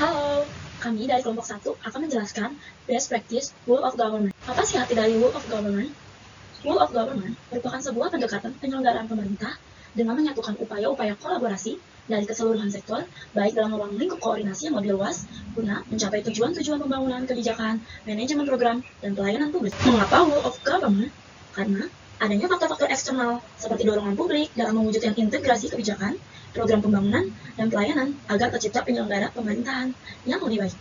Halo, kami dari kelompok 1 akan menjelaskan Best Practice Rule of Government. Apa sih arti dari Rule of Government? Rule of Government merupakan sebuah pendekatan penyelenggaraan pemerintah dengan menyatukan upaya-upaya kolaborasi dari keseluruhan sektor, baik dalam ruang lingkup koordinasi yang lebih luas, guna mencapai tujuan-tujuan pembangunan kebijakan, manajemen program, dan pelayanan publik. Mengapa Rule of Government? Karena adanya faktor-faktor eksternal seperti dorongan publik dalam mewujudkan integrasi kebijakan, program pembangunan, dan pelayanan agar tercipta penyelenggara pemerintahan yang lebih baik.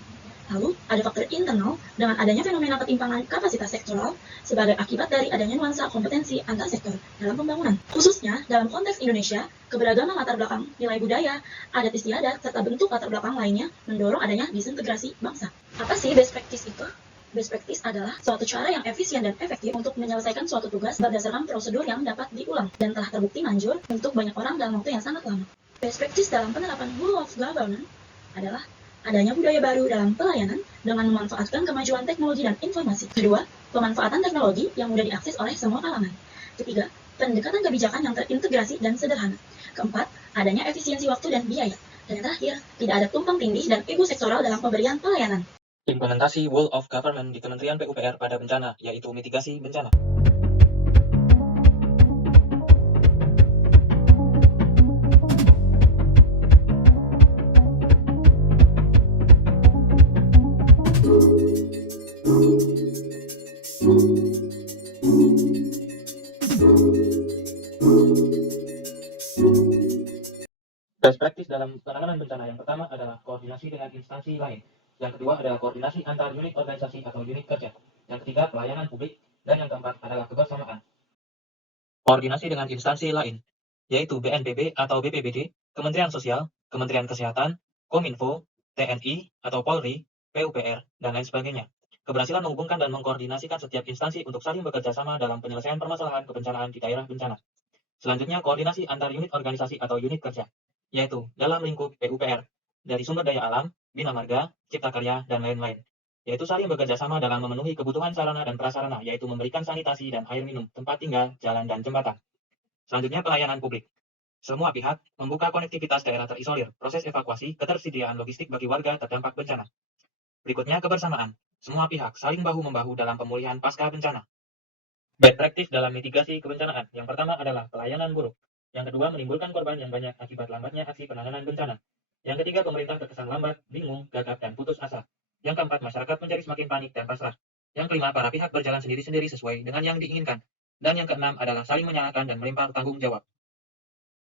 Lalu, ada faktor internal dengan adanya fenomena ketimpangan kapasitas sektoral sebagai akibat dari adanya nuansa kompetensi antar sektor dalam pembangunan. Khususnya dalam konteks Indonesia, keberagaman latar belakang, nilai budaya, adat istiadat, serta bentuk latar belakang lainnya mendorong adanya disintegrasi bangsa. Apa sih best practice itu? Best practice adalah suatu cara yang efisien dan efektif untuk menyelesaikan suatu tugas berdasarkan prosedur yang dapat diulang dan telah terbukti manjur untuk banyak orang dalam waktu yang sangat lama. Best practice dalam penerapan Rule of Government adalah adanya budaya baru dalam pelayanan dengan memanfaatkan kemajuan teknologi dan informasi. Kedua, pemanfaatan teknologi yang mudah diakses oleh semua kalangan. Ketiga, pendekatan kebijakan yang terintegrasi dan sederhana. Keempat, adanya efisiensi waktu dan biaya. Dan yang terakhir, tidak ada tumpang tindih dan ego sektoral dalam pemberian pelayanan. Implementasi Rule of Government di Kementerian PUPR pada bencana, yaitu mitigasi bencana. Best practice dalam penanganan bencana yang pertama adalah koordinasi dengan instansi lain. Yang kedua adalah koordinasi antar unit organisasi atau unit kerja. Yang ketiga, pelayanan publik. Dan yang keempat adalah kebersamaan. Koordinasi dengan instansi lain, yaitu BNPB atau BPBD, Kementerian Sosial, Kementerian Kesehatan, Kominfo, TNI atau Polri, PUPR, dan lain sebagainya. Keberhasilan menghubungkan dan mengkoordinasikan setiap instansi untuk saling bekerja sama dalam penyelesaian permasalahan kebencanaan di daerah bencana. Selanjutnya, koordinasi antar unit organisasi atau unit kerja, yaitu dalam lingkup PUPR, dari sumber daya alam, bina marga, cipta karya, dan lain-lain. Yaitu saling bekerja sama dalam memenuhi kebutuhan sarana dan prasarana, yaitu memberikan sanitasi dan air minum, tempat tinggal, jalan, dan jembatan. Selanjutnya, pelayanan publik. Semua pihak membuka konektivitas daerah terisolir, proses evakuasi, ketersediaan logistik bagi warga terdampak bencana. Berikutnya, kebersamaan. Semua pihak saling bahu-membahu dalam pemulihan pasca bencana. Bad practice dalam mitigasi kebencanaan. Yang pertama adalah pelayanan buruk. Yang kedua, menimbulkan korban yang banyak akibat lambatnya aksi penanganan bencana. Yang ketiga, pemerintah terkesan lambat, bingung, gagap, dan putus asa. Yang keempat, masyarakat menjadi semakin panik dan pasrah. Yang kelima, para pihak berjalan sendiri-sendiri sesuai dengan yang diinginkan. Dan yang keenam adalah saling menyalahkan dan melempar tanggung jawab.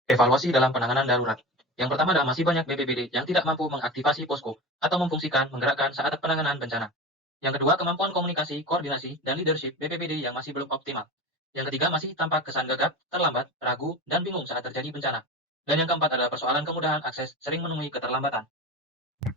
Evaluasi dalam penanganan darurat. Yang pertama adalah masih banyak BPBD yang tidak mampu mengaktifasi posko atau memfungsikan menggerakkan saat penanganan bencana. Yang kedua, kemampuan komunikasi, koordinasi, dan leadership BPBD yang masih belum optimal. Yang ketiga, masih tampak kesan gagap, terlambat, ragu, dan bingung saat terjadi bencana. Dan yang keempat adalah persoalan kemudahan akses sering menemui keterlambatan.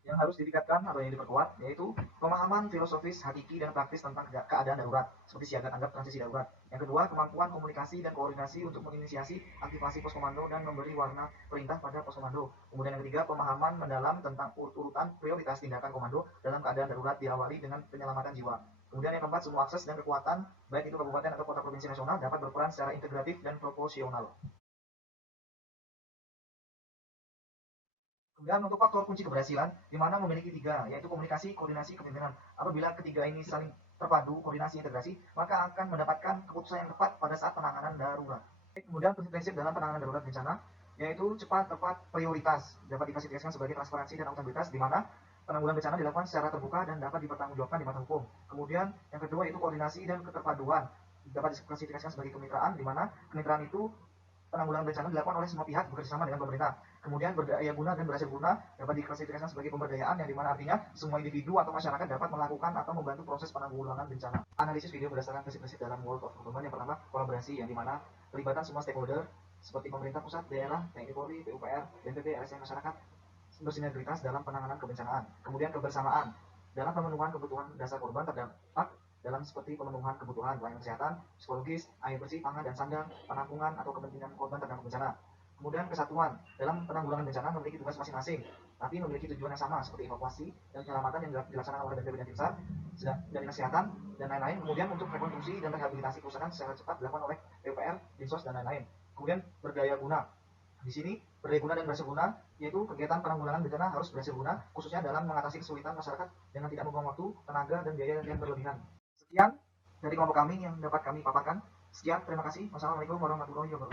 Yang harus ditingkatkan atau yang diperkuat yaitu pemahaman filosofis, hakiki, dan praktis tentang keadaan darurat, seperti siaga tanggap transisi darurat. Yang kedua, kemampuan komunikasi dan koordinasi untuk menginisiasi aktivasi pos komando dan memberi warna perintah pada pos komando. Kemudian yang ketiga, pemahaman mendalam tentang urutan prioritas tindakan komando dalam keadaan darurat diawali dengan penyelamatan jiwa. Kemudian yang keempat, semua akses dan kekuatan, baik itu kabupaten atau kota provinsi nasional, dapat berperan secara integratif dan proporsional. Kemudian untuk faktor kunci keberhasilan, di mana memiliki tiga, yaitu komunikasi, koordinasi, kepemimpinan. Apabila ketiga ini saling terpadu, koordinasi, integrasi, maka akan mendapatkan keputusan yang tepat pada saat penanganan darurat. Kemudian prinsip dalam penanganan darurat bencana, yaitu cepat, tepat, prioritas, dapat diklasifikasikan sebagai transparansi dan akuntabilitas, di mana penanggulangan bencana dilakukan secara terbuka dan dapat dipertanggungjawabkan di mata hukum. Kemudian yang kedua itu koordinasi dan keterpaduan, dapat diklasifikasikan sebagai kemitraan, di mana kemitraan itu penanggulangan bencana dilakukan oleh semua pihak bekerjasama dengan pemerintah. Kemudian berdaya guna dan berhasil guna dapat diklasifikasikan sebagai pemberdayaan, yang dimana artinya semua individu atau masyarakat dapat melakukan atau membantu proses penanggulangan bencana. Analisis video berdasarkan prinsip-prinsip dalam World of Government. Yang pertama, kolaborasi, yang dimana pelibatan semua stakeholder seperti pemerintah pusat, daerah, TNI Polri, PUPR, BNPB, LSM, masyarakat bersinergitas dalam penanganan kebencanaan. Kemudian kebersamaan dalam pemenuhan kebutuhan dasar korban terdampak dalam seperti pemenuhan kebutuhan pelayanan kesehatan, psikologis, air bersih, pangan dan sandang, penampungan atau kepentingan korban terdampak bencana. Kemudian kesatuan dalam penanggulangan bencana memiliki tugas masing-masing, tapi memiliki tujuan yang sama seperti evakuasi dan penyelamatan yang dilaksanakan oleh BNPB dan tim SAR dan kesehatan dan lain-lain. Kemudian untuk rekonstruksi dan rehabilitasi kerusakan secara cepat dilakukan oleh PUPR, Dinsos dan lain-lain. Kemudian berdaya guna Di sini berdaya guna dan berhasil guna, yaitu kegiatan penanggulangan bencana harus berhasil guna, khususnya dalam mengatasi kesulitan masyarakat dengan tidak membuang waktu, tenaga, dan biaya yang berlebihan. Sekian dari kelompok kami yang dapat kami paparkan. Sekian, terima kasih. Wassalamualaikum warahmatullahi wabarakatuh.